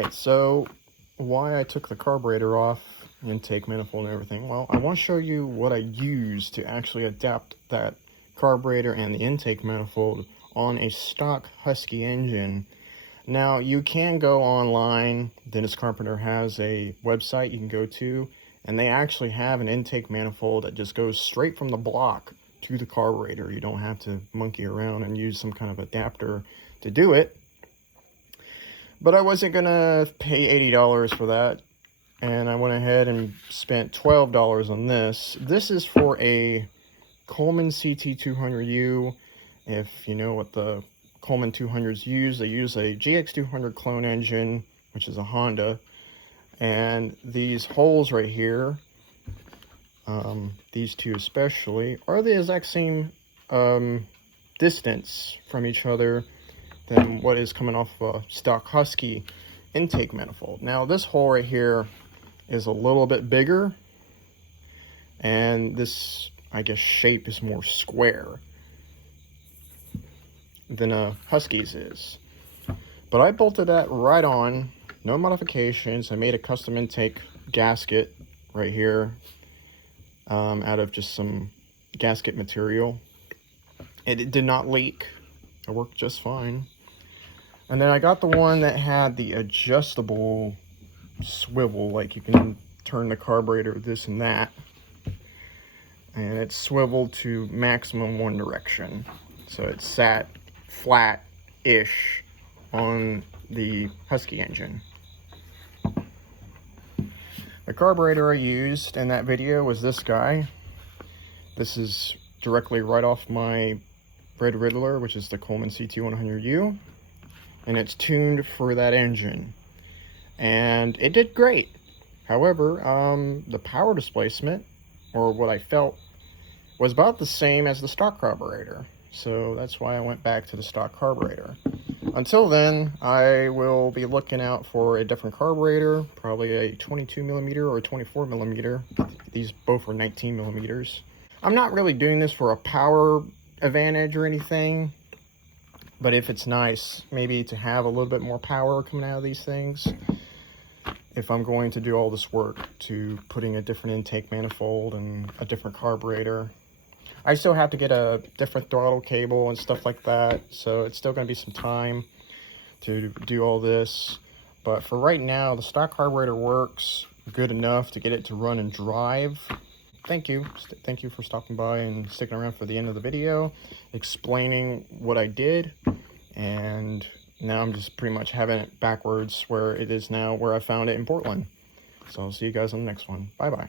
Alright, so why I took the carburetor off, intake manifold and everything, well, I want to show you what I used to actually adapt that carburetor and the intake manifold on a stock Husky engine. Now, you can go online. Dennis Carpenter has a website you can go to, and they actually have an intake manifold that just goes straight from the block to the carburetor. You don't have to monkey around and use some kind of adapter to do it. But I wasn't gonna pay $80 for that, and I went ahead and spent $12 on this. This is for a Coleman CT200U. If you know what the Coleman 200s use, they use a GX200 clone engine, which is a Honda. And these holes right here, these two especially, are the exact same distance from each other than what is coming off of a stock Husky intake manifold. Now this hole right here is a little bit bigger, and this, I guess, shape is more square than a Husky's is. But I bolted that right on, no modifications. I made a custom intake gasket right here out of just some gasket material. It did not leak. It worked just fine. And then I got the one that had the adjustable swivel, like you can turn the carburetor this and that. And it's swiveled to maximum one direction. So it sat flat-ish on the Husky engine. The carburetor I used in that video was this guy. This is directly right off my Red Riddler, which is the Coleman CT100U. And it's tuned for that engine, and it did great. However, the power displacement, or what I felt, was about the same as the stock carburetor, so that's why I went back to the stock carburetor. Until then, I will be looking out for a different carburetor, probably a 22mm or a 24mm. These both are 19mm. I'm not really doing this for a power advantage or anything, but if it's nice, maybe to have a little bit more power coming out of these things, if I'm going to do all this work to putting a different intake manifold and a different carburetor. I still have to get a different throttle cable and stuff like that, so it's still going to be some time to do all this. But for right now, the stock carburetor works good enough to get it to run and drive. Thank you for stopping by and sticking around for the end of the video, explaining what I did. And now I'm just pretty much having it backwards where it is now, where I found it in Portland. So I'll see you guys on the next one. Bye bye.